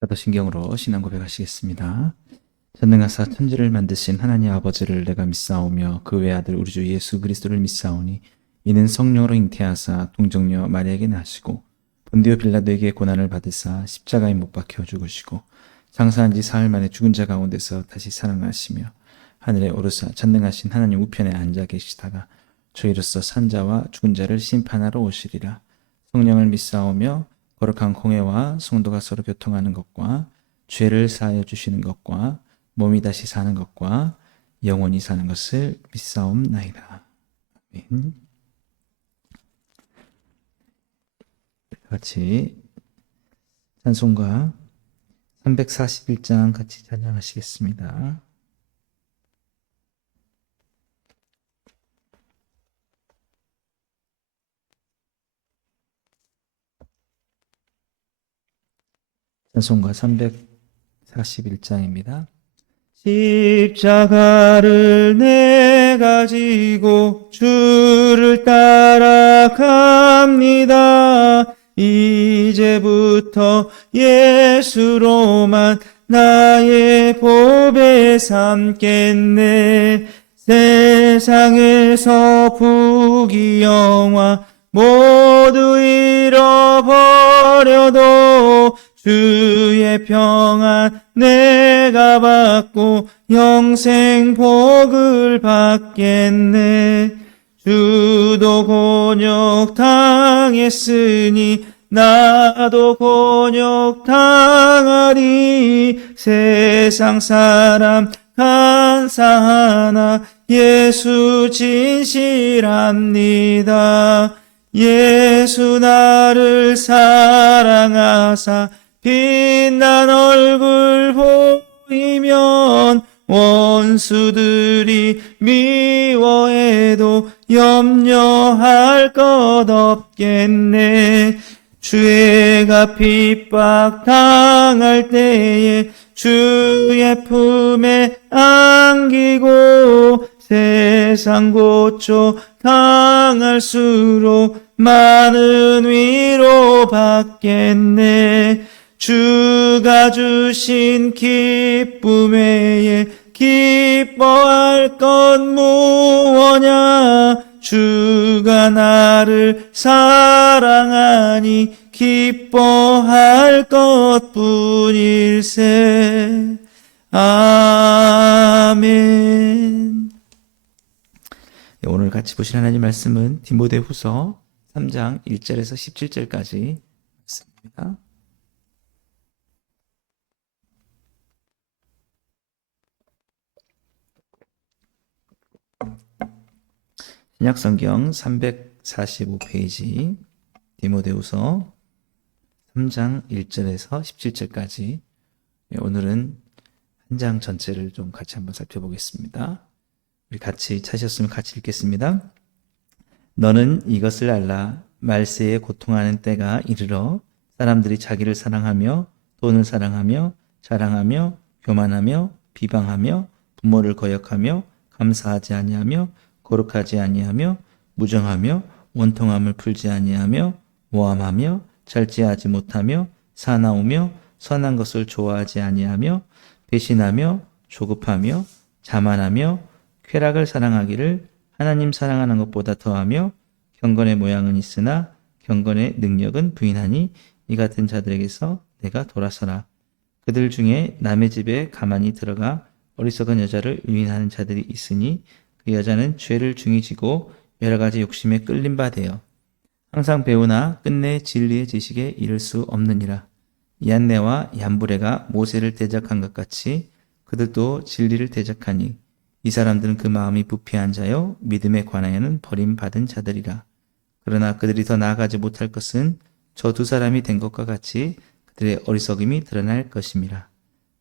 사도신경으로 신앙 고백하시겠습니다. 전능하사 천지를 만드신 하나님 아버지를 내가 믿사오며 그 외아들 우리 주 예수 그리스도를 믿사오니 이는 성령으로 잉태하사 동정녀 마리아에게 나시고 본디오 빌라도에게 고난을 받으사 십자가에 못 박혀 죽으시고 장사한 지 사흘 만에 죽은 자 가운데서 다시 살아나시며 하늘에 오르사 전능하신 하나님 우편에 앉아 계시다가 저희로서 산 자와 죽은 자를 심판하러 오시리라. 성령을 믿사오며 거룩한 공회와 성도가 서로 교통하는 것과 죄를 사하여 주시는 것과 몸이 다시 사는 것과 영원히 사는 것을 믿사옵나이다. 아멘. 같이 찬송가 341장 같이 찬양하시겠습니다. 찬송가 341장입니다. 십자가를 내가 지고 주를 따라갑니다. 이제부터 예수로만 나의 보배 삼겠네. 세상에서 부귀영화 모두 잃어버려도 주의 평안 내가 받고 영생 복을 받겠네. 주도 곤욕 당했으니 나도 곤욕 당하리. 세상 사람 간사하나 예수 진실합니다. 예수 나를 사랑하사 빛난 얼굴 보이면 원수들이 미워해도 염려할 것 없겠네. 죄가 핍박 당할 때에 주의 품에 안기고 세상 고초 당할수록 많은 위로 받겠네. 주가 주신 기쁨 외에 기뻐할 것 무엇냐. 주가 나를 사랑하니 기뻐할 것뿐일세. 아멘. 오늘 같이 보실 하나님 말씀은 디모데후서 3장 1절에서 17절까지 말씀입니다. 신약성경 345페이지 디모데후서 3장 1절에서 17절까지 오늘은 한 장 전체를 좀 같이 한번 살펴보겠습니다. 우리 같이 찾으셨으면 같이 읽겠습니다. 너는 이것을 알라. 말세에 고통하는 때가 이르러 사람들이 자기를 사랑하며 돈을 사랑하며 자랑하며 교만하며 비방하며 부모를 거역하며 감사하지 아니하며 거룩하지 아니하며 무정하며 원통함을 풀지 아니하며 모함하며 잘지하지 못하며 사나우며 선한 것을 좋아하지 아니하며 배신하며 조급하며 자만하며 쾌락을 사랑하기를 하나님 사랑하는 것보다 더하며 경건의 모양은 있으나 경건의 능력은 부인하니 이 같은 자들에게서 내가 돌아서라. 그들 중에 남의 집에 가만히 들어가 어리석은 여자를 유인하는 자들이 있으니 그 여자는 죄를 중히 지고 여러 가지 욕심에 끌린 바 되어 항상 배우나 끝내 진리의 지식에 이를 수 없느니라. 얀네와 얀브레가 모세를 대적한 것 같이 그들도 진리를 대적하니 이 사람들은 그 마음이 부패한 자요 믿음에 관하여는 버림받은 자들이라. 그러나 그들이 더 나아가지 못할 것은 저 두 사람이 된 것과 같이 그들의 어리석음이 드러날 것임이라.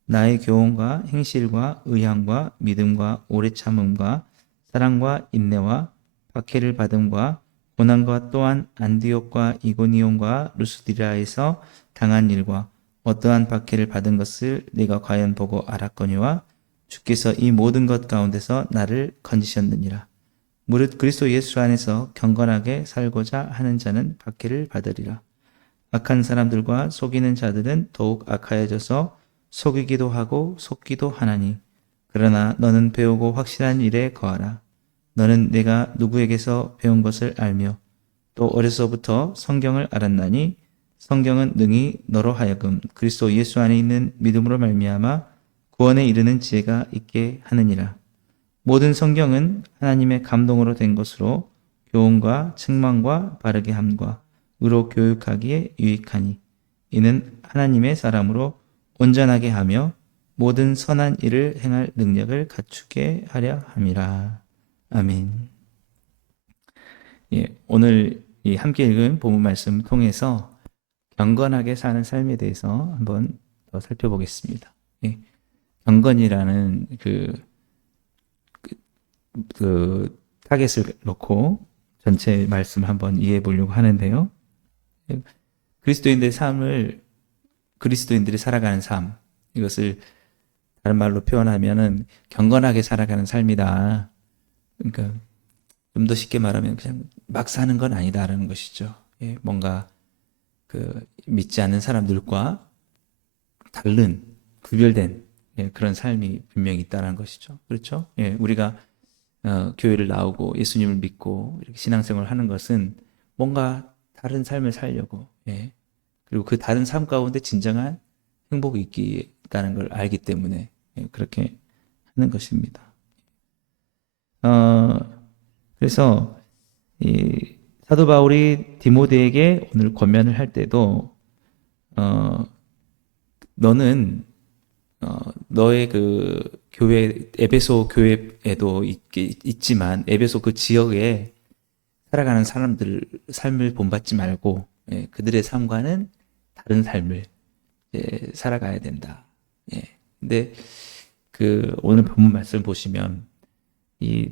나의 교훈과 행실과 의향과 믿음과 오래 참음과 사랑과 인내와 박해를 받음과 고난과 또한 안디옥과 이고니온과 루스디라에서 당한 일과 어떠한 박해를 받은 것을 네가 과연 보고 알았거니와 주께서 이 모든 것 가운데서 나를 건지셨느니라. 무릇 그리스도 예수 안에서 경건하게 살고자 하는 자는 박해를 받으리라. 악한 사람들과 속이는 자들은 더욱 악하여져서 속이기도 하고 속기도 하나니. 그러나 너는 배우고 확실한 일에 거하라. 너는 내가 누구에게서 배운 것을 알며 또 어려서부터 성경을 알았나니 성경은 능히 너로 하여금 그리스도 예수 안에 있는 믿음으로 말미암아 구원에 이르는 지혜가 있게 하느니라. 모든 성경은 하나님의 감동으로 된 것으로 교훈과 책망과 바르게 함과 의로 교육하기에 유익하니 이는 하나님의 사람으로 온전하게 하며 모든 선한 일을 행할 능력을 갖추게 하려 함이라. 아멘. 예, 오늘 이 함께 읽은 본문 말씀 통해서 경건하게 사는 삶에 대해서 한번 더 살펴보겠습니다. 예, 경건이라는 그 타겟을 놓고 전체 말씀을 한번 이해해 보려고 하는데요. 그리스도인들의 삶을, 그리스도인들이 살아가는 삶, 이것을 다른 말로 표현하면은 경건하게 살아가는 삶이다. 그러니까 좀 더 쉽게 말하면 그냥 막 사는 건 아니다라는 것이죠. 예, 뭔가 믿지 않는 사람들과 다른 구별된 그런 삶이 분명히 있다는 것이죠. 그렇죠? 예, 우리가 교회를 나오고 예수님을 믿고 이렇게 신앙생활을 하는 것은 뭔가 다른 삶을 살려고, 예, 그리고 그 다른 삶 가운데 진정한 행복이 있다는 걸 알기 때문에 그렇게 하는 것입니다. 그래서 이 사도 바울이 디모데에게 오늘 권면을 할 때도 너는 너의 그 교회, 에베소 교회에도 있지만 에베소 그 지역에 살아가는 사람들 삶을 본받지 말고 그들의 삶과는 다른 삶을 살아가야 된다. 근데 오늘 본문 말씀 보시면 이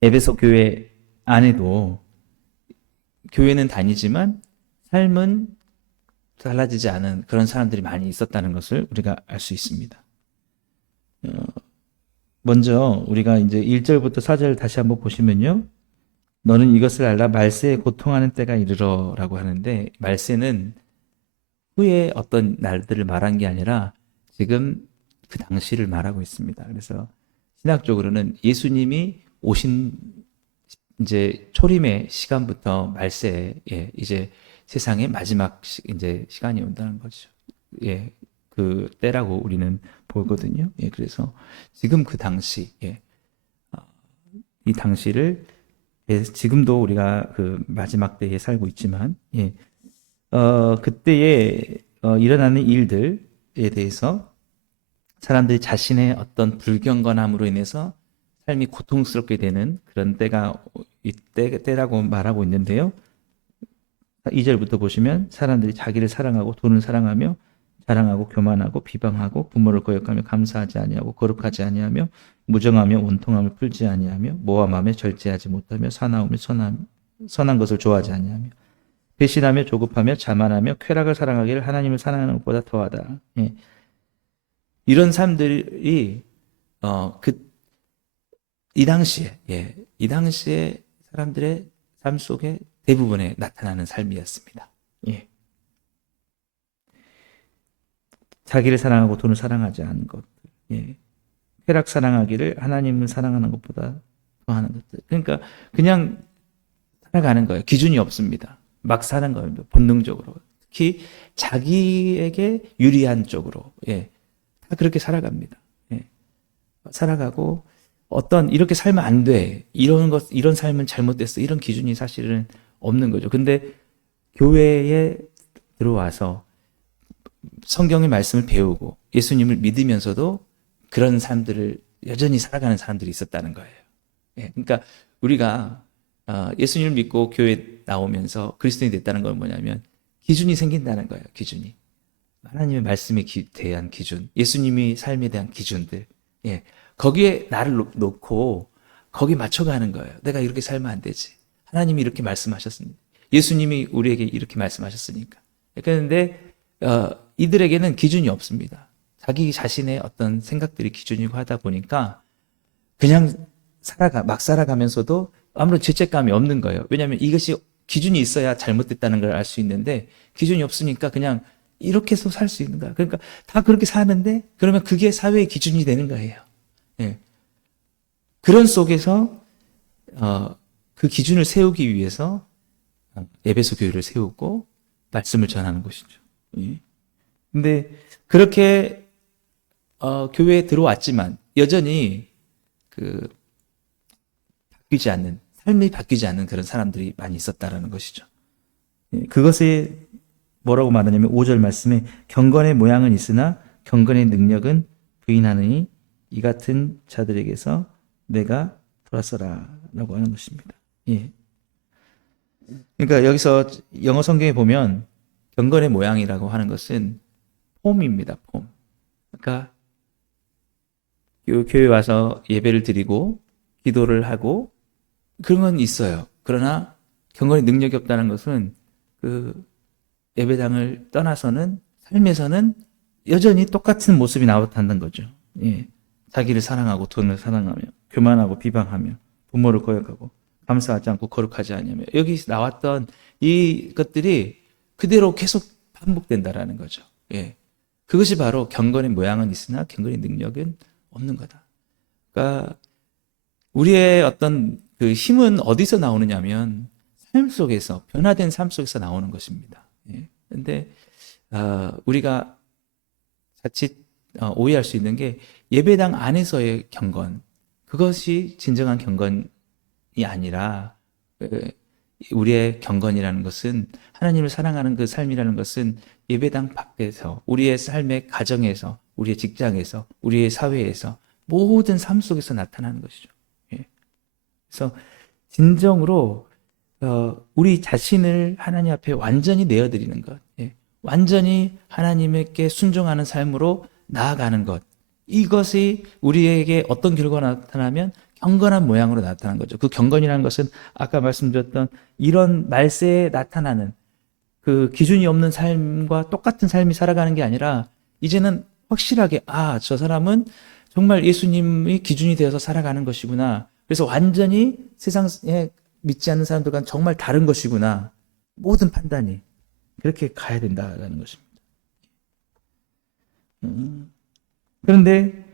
에베소 교회 안에도 교회는 다니지만 삶은 달라지지 않은 그런 사람들이 많이 있었다는 것을 우리가 알 수 있습니다. 먼저 우리가 이제 1절부터 4절 다시 한번 보시면요. 너는 이것을 알라 말세에 고통하는 때가 이르러라고 하는데 말세는 후에 어떤 날들을 말한 게 아니라 지금 그 당시를 말하고 있습니다. 그래서 신학적으로는 예수님이 오신 이제 초림의 시간부터 말세에 이제 세상의 마지막 이제 시간이 온다는 거죠. 예, 그 때라고 우리는 보거든요. 예, 그래서 지금 그 당시, 이 당시를 지금도 우리가 그 마지막 때에 살고 있지만, 그때에 일어나는 일들에 대해서 사람들이 자신의 어떤 불경건함으로 인해서 삶이 고통스럽게 되는 그런 때가 때라고 말하고 있는데요. 2절부터 보시면 사람들이 자기를 사랑하고 돈을 사랑하며 자랑하고 교만하고 비방하고 부모를 거역하며 감사하지 아니하고 거룩하지 아니하며 무정하며 원통함을 풀지 아니하며 모함하며 절제하지 못하며 사나움을 선한 것을 좋아하지 아니하며 배신하며 조급하며 자만하며 쾌락을 사랑하기를 하나님을 사랑하는 것보다 더하다. 이런 사람들이 이 당시에 사람들의 삶 속에 대부분에 나타나는 삶이었습니다. 자기를 사랑하고 돈을 사랑하지 않은 것들, 쾌락 사랑하기를 하나님을 사랑하는 것보다 더하는 것들. 그러니까 그냥 살아가는 거예요. 기준이 없습니다. 막 사는 겁니다. 본능적으로. 특히 자기에게 유리한 쪽으로, 다 그렇게 살아갑니다. 살아가고 이렇게 살면 안 돼. 이런 삶은 잘못됐어. 이런 기준이 사실은 없는 거죠. 근데 교회에 들어와서 성경의 말씀을 배우고 예수님을 믿으면서도 그런 사람들을 여전히 살아가는 사람들이 있었다는 거예요. 그러니까 우리가 예수님을 믿고 교회 나오면서 그리스도인이 됐다는 건 뭐냐면 기준이 생긴다는 거예요. 기준이. 하나님의 말씀에 대한 기준, 예수님의 삶에 대한 기준들. 거기에 나를 놓고 거기 맞춰가는 거예요. 내가 이렇게 살면 안 되지. 하나님이 이렇게 말씀하셨으니까. 예수님이 우리에게 이렇게 말씀하셨으니까. 그런데 이들에게는 기준이 없습니다. 자기 자신의 어떤 생각들이 기준이고 하다 보니까 그냥 막 살아가면서도 아무런 죄책감이 없는 거예요. 왜냐하면 이것이 기준이 있어야 잘못됐다는 걸 알 수 있는데 기준이 없으니까 그냥 이렇게 해서 살 수 있는 거야. 그러니까 다 그렇게 사는데 그러면 그게 사회의 기준이 되는 거예요. 예. 그런 속에서 그 기준을 세우기 위해서 에베소 교회를 세우고 말씀을 전하는 것이죠. 예. 근데 그렇게 교회에 들어왔지만 여전히 그 바뀌지 않는, 삶이 바뀌지 않는 그런 사람들이 많이 있었다라는 것이죠. 예. 그것에 뭐라고 말하냐면 5절 말씀에 경건의 모양은 있으나 경건의 능력은 부인하느니 이 같은 자들에게서 내가 돌아서라 라고 하는 것입니다. 예. 그러니까 여기서 영어 성경에 보면 경건의 모양이라고 하는 것은 폼입니다. 폼. 그러니까 교회 와서 예배를 드리고 기도를 하고 그런 건 있어요. 그러나 경건의 능력이 없다는 것은 그 예배당을 떠나서는 삶에서는 여전히 똑같은 모습이 나타난다는 거죠. 예. 자기를 사랑하고 돈을 사랑하며 교만하고 비방하며 부모를 거역하고 감사하지 않고 거룩하지 않으며 여기 나왔던 이 것들이 그대로 계속 반복된다라는 거죠. 예. 그것이 바로 경건의 모양은 있으나 경건의 능력은 없는 거다. 그러니까 우리의 어떤 그 힘은 어디서 나오느냐면 삶 속에서 변화된 삶 속에서 나오는 것입니다. 예. 근데 우리가 자칫 오해할 수 있는 게 예배당 안에서의 경건, 그것이 진정한 경건이 아니라 우리의 경건이라는 것은 하나님을 사랑하는 그 삶이라는 것은 예배당 밖에서 우리의 삶의 가정에서 우리의 직장에서 우리의 사회에서 모든 삶 속에서 나타나는 것이죠. 예. 그래서 진정으로 우리 자신을 하나님 앞에 완전히 내어드리는 것, 예. 완전히 하나님께 순종하는 삶으로 나아가는 것, 이것이 우리에게 어떤 결과가 나타나면 경건한 모양으로 나타나는 거죠. 그 경건이라는 것은 아까 말씀드렸던 이런 말세에 나타나는 그 기준이 없는 삶과 똑같은 삶이 살아가는 게 아니라 이제는 확실하게 저 사람은 정말 예수님이 기준이 되어서 살아가는 것이구나. 그래서 완전히 세상에 믿지 않는 사람들과는 정말 다른 것이구나. 모든 판단이 그렇게 가야 된다는 것입니다. 그런데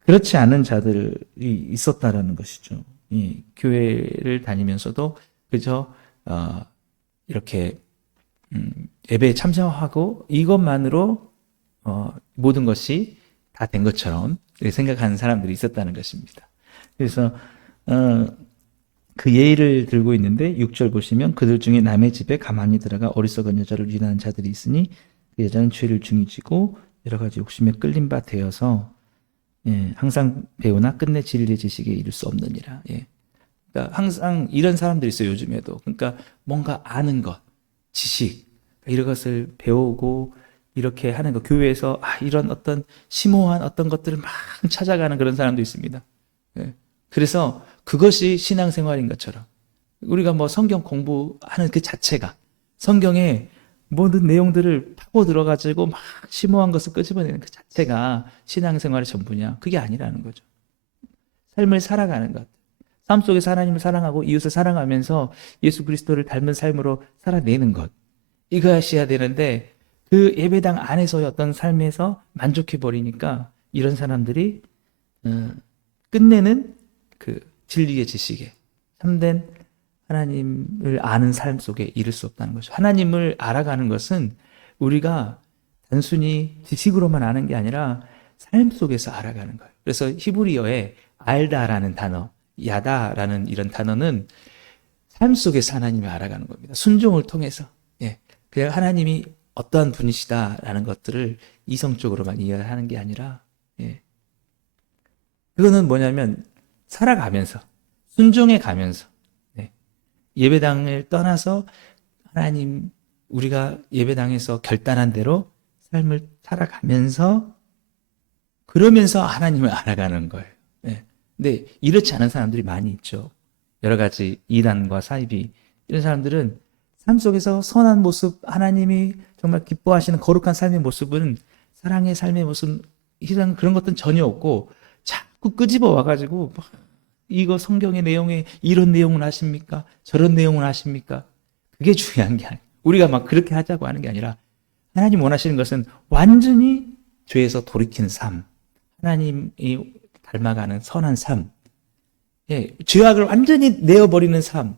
그렇지 않은 자들이 있었다라는 것이죠. 이 교회를 다니면서도 그저 이렇게 예배에 참여하고 이것만으로 모든 것이 다 된 것처럼 생각하는 사람들이 있었다는 것입니다. 그래서 그 예의를 들고 있는데 6절 보시면 그들 중에 남의 집에 가만히 들어가 어리석은 여자를 유인하는 자들이 있으니 그 여자는 죄를 중히 지고 여러 가지 욕심에 끌린 바 되어서 항상 배우나 끝내 진리의 지식에 이를 수 없느니라. 그러니까 항상 이런 사람들이 있어요, 요즘에도. 그러니까 뭔가 아는 것, 지식, 이런 것을 배우고 이렇게 하는 것, 교회에서 이런 어떤 심오한 어떤 것들을 막 찾아가는 그런 사람도 있습니다. 그래서 그것이 신앙생활인 것처럼 우리가 뭐 성경 공부하는 그 자체가 성경의 모든 내용들을 파고 들어가지고 막 심오한 것을 끄집어내는 그 자체가 신앙생활의 전부냐? 그게 아니라는 거죠. 삶을 살아가는 것. 삶 속에서 하나님을 사랑하고 이웃을 사랑하면서 예수 그리스도를 닮은 삶으로 살아내는 것. 이것이어야 되는데 그 예배당 안에서의 어떤 삶에서 만족해버리니까 이런 사람들이 끝내는 그 진리의 지식에 참된 하나님을 아는 삶 속에 이를 수 없다는 거죠. 하나님을 알아가는 것은 우리가 단순히 지식으로만 아는 게 아니라 삶 속에서 알아가는 거예요. 그래서 히브리어에 알다라는 단어, 야다라는 이런 단어는 삶 속에서 하나님을 알아가는 겁니다. 순종을 통해서. 그냥 하나님이 어떠한 분이시다라는 것들을 이성적으로만 이해하는 게 아니라, 그거는 뭐냐면 살아가면서, 순종해 가면서, 예배당을 떠나서 하나님, 우리가 예배당에서 결단한 대로 삶을 살아가면서 그러면서 하나님을 알아가는 거예요. 근데 이렇지 않은 사람들이 많이 있죠. 여러 가지 이단과 사이비, 이런 사람들은 삶 속에서 선한 모습, 하나님이 정말 기뻐하시는 거룩한 삶의 모습은 사랑의 삶의 모습, 이런 그런 것들은 전혀 없고 자꾸 끄집어 와가지고 이거 성경의 내용에 이런 내용을 하십니까? 저런 내용을 하십니까? 그게 중요한 게 아니에요. 우리가 막 그렇게 하자고 하는 게 아니라 하나님 원하시는 것은 완전히 죄에서 돌이킨 삶, 하나님이 닮아가는 선한 삶, 예, 죄악을 완전히 내어버리는 삶,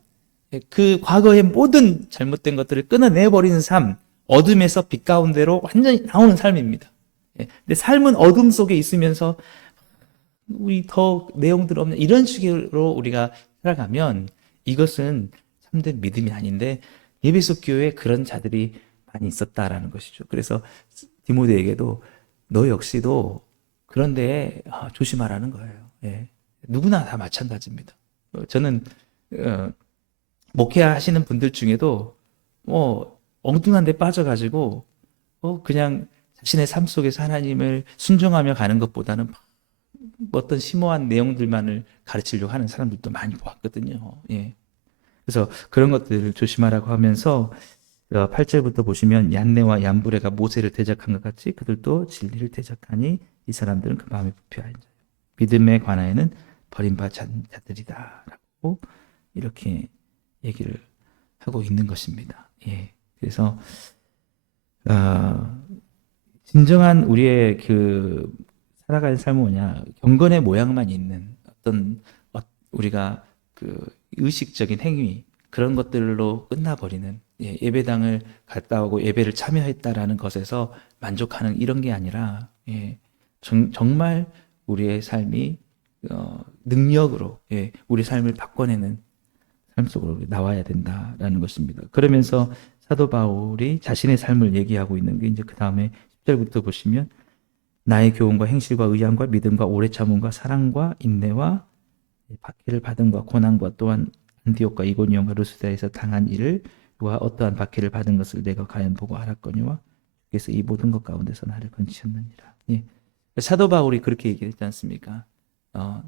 예, 그 과거의 모든 잘못된 것들을 끊어내버리는 삶, 어둠에서 빛 가운데로 완전히 나오는 삶입니다. 예, 근데 삶은 어둠 속에 있으면서 우리 더 내용들 없는 이런 식으로 우리가 살아가면 이것은 참된 믿음이 아닌데 에베소 교회에 그런 자들이 많이 있었다라는 것이죠. 그래서 디모데에게도 너 역시도 그런데 조심하라는 거예요. 예. 누구나 다 마찬가지입니다. 저는 목회하시는 분들 중에도 뭐 엉뚱한 데 빠져가지고 그냥 자신의 삶 속에서 하나님을 순종하며 가는 것보다는 어떤 심오한 내용들만을 가르치려고 하는 사람들도 많이 보았거든요. 예. 그래서 그런 것들을 조심하라고 하면서 8절부터 보시면 얀네와 얀브레가 모세를 대적한 것 같이 그들도 진리를 대적하니 이 사람들은 그 마음에 부패한 자예요. 믿음에 관하여는 버림받은 자들이다라고 이렇게 얘기를 하고 있는 것입니다. 예. 그래서 진정한 우리의 그 살아가는 삶은 뭐냐? 경건의 모양만 있는 어떤 우리가 그 의식적인 행위 그런 것들로 끝나버리는 예배당을 갔다 오고 예배를 참여했다라는 것에서 만족하는 이런 게 아니라 정말 우리의 삶이 능력으로 우리 삶을 바꿔내는 삶 속으로 나와야 된다라는 것입니다. 그러면서 사도 바울이 자신의 삶을 얘기하고 있는 게 이제 그 다음에 10절부터 보시면 나의 교훈과 행실과 의향과 믿음과 오래 참음과 사랑과 인내와 박해를 받음과 고난과 또한 안디옥과 이고니온과 루스드라에서 당한 일을 와 어떠한 박해를 받은 것을 내가 과연 보고 알았거니와 주께서 이 모든 것 가운데서 나를 건지셨느니라. 예. 사도 바울이 그렇게 얘기했지 않습니까?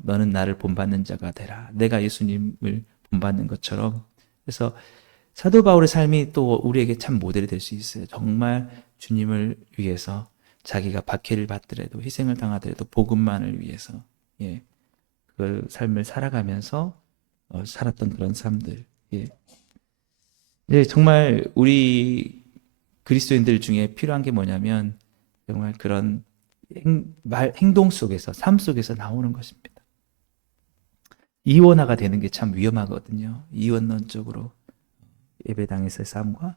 너는 나를 본받는 자가 되라. 내가 예수님을 본받는 것처럼. 그래서 사도 바울의 삶이 또 우리에게 참 모델이 될 수 있어요. 정말 주님을 위해서 자기가 박해를 받더라도 희생을 당하더라도 복음만을 위해서 그 삶을 살아가면서 살았던 그런 삶들. 정말 우리 그리스도인들 중에 필요한 게 뭐냐면 정말 그런 행동 속에서 삶 속에서 나오는 것입니다. 이원화가 되는 게 참 위험하거든요. 이원론적으로 예배당에서의 삶과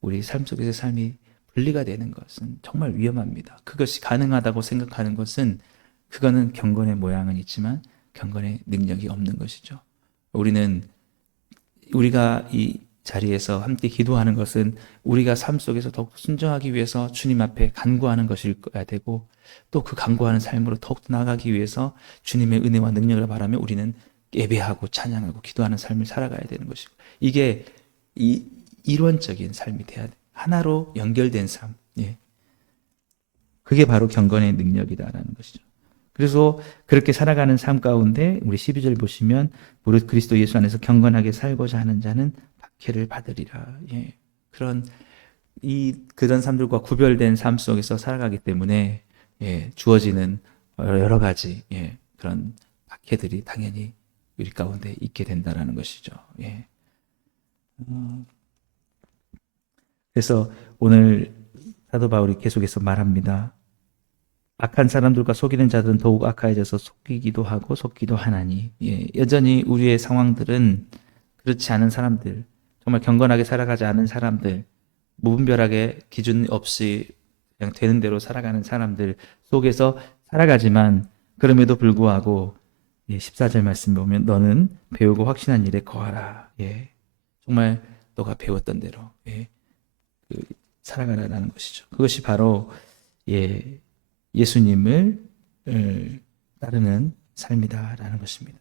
우리 삶 속에서의 삶이 분리가 되는 것은 정말 위험합니다. 그것이 가능하다고 생각하는 것은 그거는 경건의 모양은 있지만 경건의 능력이 없는 것이죠. 우리가 이 자리에서 함께 기도하는 것은 우리가 삶 속에서 더욱 순종하기 위해서 주님 앞에 간구하는 것일거야 되고 또 그 간구하는 삶으로 더욱 나아가기 위해서 주님의 은혜와 능력을 바라며 우리는 예배하고 찬양하고 기도하는 삶을 살아가야 되는 것이고 이게 이론적인 삶이 돼야 돼. 하나로 연결된 삶. 그게 바로 경건의 능력이다라는 것이죠. 그래서 그렇게 살아가는 삶 가운데 우리 12절 보시면 무릇 그리스도 예수 안에서 경건하게 살고자 하는 자는 박해를 받으리라. 그런 삶들과 구별된 삶 속에서 살아가기 때문에 주어지는 여러 가지 그런 박해들이 당연히 우리 가운데 있게 된다라는 것이죠. 그래서 오늘 사도 바울이 계속해서 말합니다. 악한 사람들과 속이는 자들은 더욱 악하여져서 속이기도 하고 속기도 하나니 여전히 우리의 상황들은 그렇지 않은 사람들, 정말 경건하게 살아가지 않은 사람들, 무분별하게 기준 없이 그냥 되는 대로 살아가는 사람들 속에서 살아가지만 그럼에도 불구하고 14절 말씀 보면 너는 배우고 확신한 일에 거하라. 정말 너가 배웠던 대로 살아가라는 것이죠. 그것이 바로 예수님을 따르는 삶이다라는 것입니다.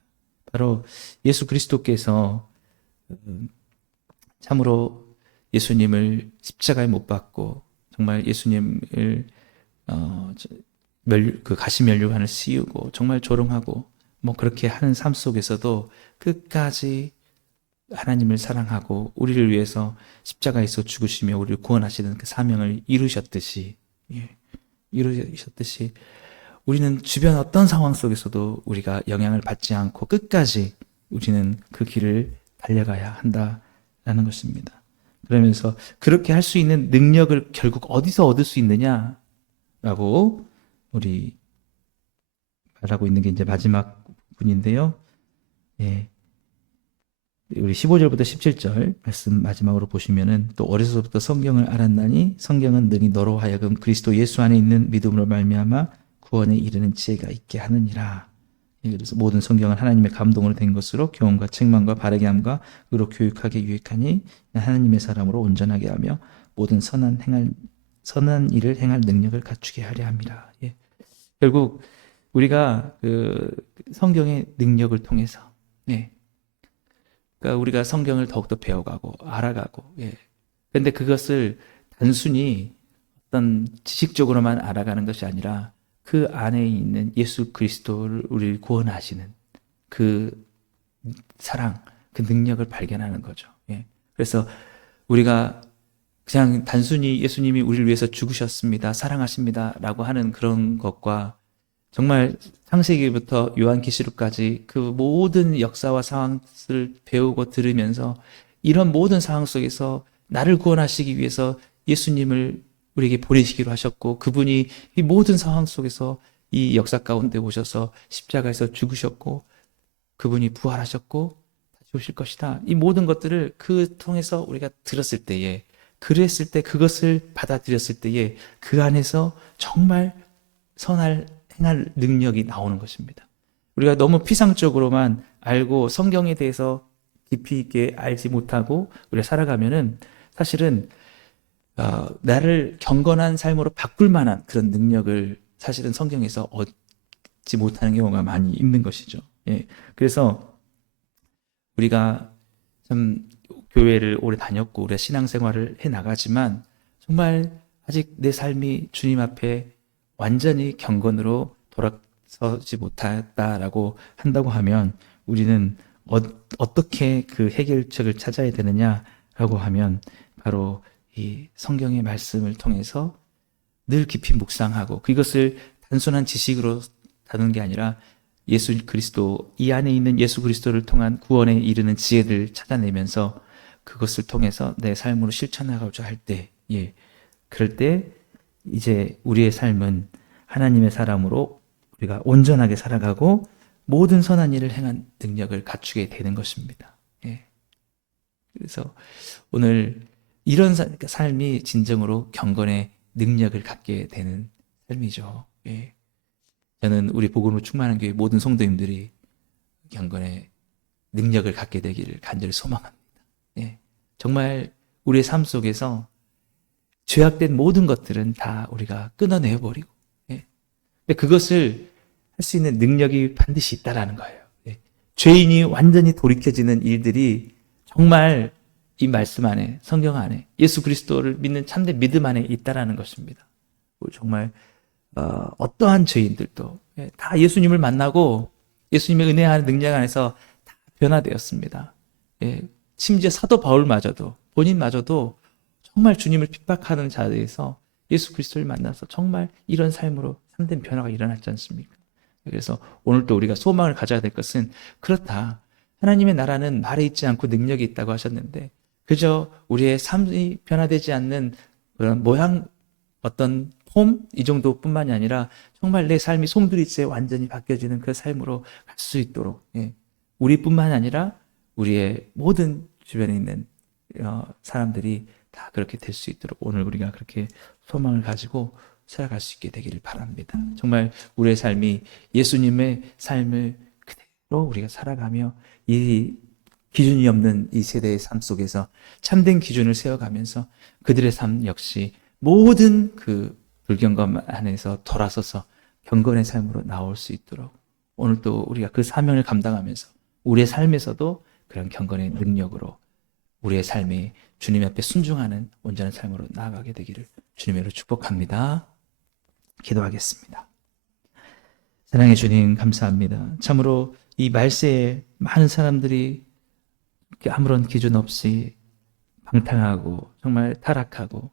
바로 예수 그리스도께서 참으로 예수님을 십자가에 못 박고 정말 예수님을 그 가시면류관을 씌우고 정말 조롱하고 뭐 그렇게 하는 삶 속에서도 끝까지 하나님을 사랑하고 우리를 위해서 십자가에서 죽으시며 우리를 구원하시는 그 사명을 이루셨듯이 우리는 주변 어떤 상황 속에서도 우리가 영향을 받지 않고 끝까지 우리는 그 길을 달려가야 한다라는 것입니다. 그러면서 그렇게 할 수 있는 능력을 결국 어디서 얻을 수 있느냐라고 우리 말하고 있는 게 이제 마지막 부분인데요. 예. 우리 15절부터 17절 말씀 마지막으로 보시면은 또 어려서부터 성경을 알았나니 성경은 능히 너로 하여금 그리스도 예수 안에 있는 믿음으로 말미암아 구원에 이르는 지혜가 있게 하느니라. 예, 그래서 모든 성경은 하나님의 감동으로 된 것으로 교훈과 책망과 바르게 함과 의로 교육하게 유익하니 하나님의 사람으로 온전하게 하며 모든 선한 일을 행할 능력을 갖추게 하려 함이라. 예. 결국 우리가 그 성경의 능력을 통해서, 예. 그러니까 우리가 성경을 더욱더 배워가고 알아가고, 예. 근데 그것을 단순히 어떤 지식적으로만 알아가는 것이 아니라 그 안에 있는 예수 그리스도를 우리를 구원하시는 그 사랑, 그 능력을 발견하는 거죠. 예. 그래서 우리가 그냥 단순히 예수님이 우리를 위해서 죽으셨습니다, 사랑하십니다 라고 하는 그런 것과 정말 창세기부터 요한계시록까지 그 모든 역사와 상황을 배우고 들으면서 이런 모든 상황 속에서 나를 구원하시기 위해서 예수님을 우리에게 보내시기로 하셨고 그분이 이 모든 상황 속에서 이 역사 가운데 오셔서 십자가에서 죽으셨고 그분이 부활하셨고 다시 오실 것이다. 이 모든 것들을 그 통해서 우리가 들었을 때에 그랬을 때 그것을 받아들였을 때에 그 안에서 정말 행할 능력이 나오는 것입니다. 우리가 너무 피상적으로만 알고 성경에 대해서 깊이 있게 알지 못하고 우리가 살아가면은 사실은 나를 경건한 삶으로 바꿀 만한 그런 능력을 사실은 성경에서 얻지 못하는 경우가 많이 있는 것이죠. 예. 그래서 우리가 참 교회를 오래 다녔고 우리가 신앙생활을 해 나가지만 정말 아직 내 삶이 주님 앞에 완전히 경건으로 돌아서지 못했다라고 한다고 하면 우리는 어떻게 그 해결책을 찾아야 되느냐라고 하면 바로 이 성경의 말씀을 통해서 늘 깊이 묵상하고 그것을 단순한 지식으로 다루는 게 아니라 예수 그리스도, 이 안에 있는 예수 그리스도를 통한 구원에 이르는 지혜를 찾아내면서 그것을 통해서 내 삶으로 실천하고자 할 때, 예, 그럴 때 이제 우리의 삶은 하나님의 사람으로 우리가 온전하게 살아가고 모든 선한 일을 행한 능력을 갖추게 되는 것입니다. 예. 그래서 오늘 이런 삶이 진정으로 경건의 능력을 갖게 되는 삶이죠. 예. 저는 우리 복음으로 충만한 교회 모든 성도님들이 경건의 능력을 갖게 되기를 간절히 소망합니다. 예. 정말 우리의 삶 속에서 죄악된 모든 것들은 다 우리가 끊어내버리고, 예. 근데 그것을 할 수 있는 능력이 반드시 있다라는 거예요. 예. 죄인이 완전히 돌이켜지는 일들이 정말 이 말씀 안에, 성경 안에, 예수 그리스도를 믿는 참된 믿음 안에 있다라는 것입니다. 정말 어떠한 죄인들도 다 예수님을 만나고 예수님의 은혜와 능력 안에서 다 변화되었습니다. 예, 심지어 사도 바울마저도 본인마저도 정말 주님을 핍박하는 자리에서 예수 그리스도를 만나서 정말 이런 삶으로 참된 변화가 일어났지 않습니까? 그래서 오늘도 우리가 소망을 가져야 될 것은 그렇다. 하나님의 나라는 말에 있지 않고 능력이 있다고 하셨는데 그저 우리의 삶이 변화되지 않는 그런 모양, 어떤 폼 이 정도뿐만이 아니라 정말 내 삶이 송두리째 완전히 바뀌어지는 그 삶으로 갈 수 있도록, 예. 우리뿐만 아니라 우리의 모든 주변에 있는 사람들이 다 그렇게 될 수 있도록 오늘 우리가 그렇게 소망을 가지고 살아갈 수 있게 되기를 바랍니다. 정말 우리의 삶이 예수님의 삶을 그대로 우리가 살아가며 이 기준이 없는 이 세대의 삶 속에서 참된 기준을 세워가면서 그들의 삶 역시 모든 그 불경건 안에서 돌아서서 경건의 삶으로 나올 수 있도록 오늘도 우리가 그 사명을 감당하면서 우리의 삶에서도 그런 경건의 능력으로 우리의 삶이 주님 앞에 순종하는 온전한 삶으로 나아가게 되기를 주님으로 축복합니다. 기도하겠습니다. 사랑의 주님 감사합니다. 참으로 이 말세에 많은 사람들이 아무런 기준 없이 방탕하고 정말 타락하고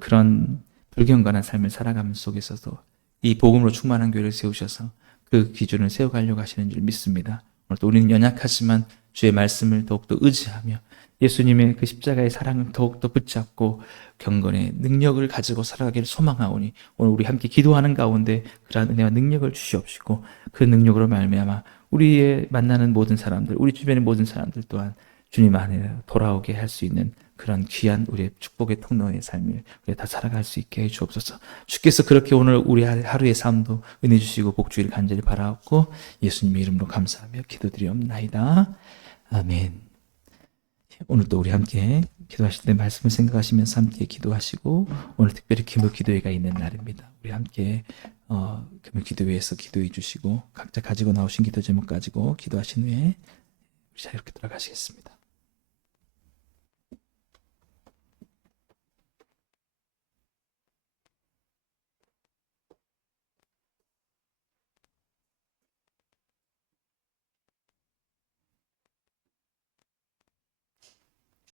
그런 불경건한 삶을 살아가는 속에서도 이 복음으로 충만한 교회를 세우셔서 그 기준을 세워가려고 하시는 줄 믿습니다. 오늘도 우리는 연약하지만 주의 말씀을 더욱더 의지하며 예수님의 그 십자가의 사랑을 더욱더 붙잡고 경건의 능력을 가지고 살아가기를 소망하오니 오늘 우리 함께 기도하는 가운데 그러한 은혜와 능력을 주시옵시고 그 능력으로 말미암아 우리의 만나는 모든 사람들, 우리 주변의 모든 사람들 또한 주님 안에 돌아오게 할 수 있는 그런 귀한 우리의 축복의 통로의 삶을 우리 다 살아갈 수 있게 해 주옵소서. 주께서 그렇게 오늘 우리 하루의 삶도 은혜 주시고 복 주기를 간절히 바라옵고 예수님의 이름으로 감사하며 기도드리옵나이다. 아멘. 오늘 또 우리 함께 기도하실 때 말씀을 생각하시면서 함께 기도하시고 오늘 특별히 기도 기도회가 있는 날입니다. 우리 함께 금요 기도회에서 기도해 주시고 각자 가지고 나오신 기도 제목 가지고 기도하신 후에 우리 자 이렇게 돌아가시겠습니다.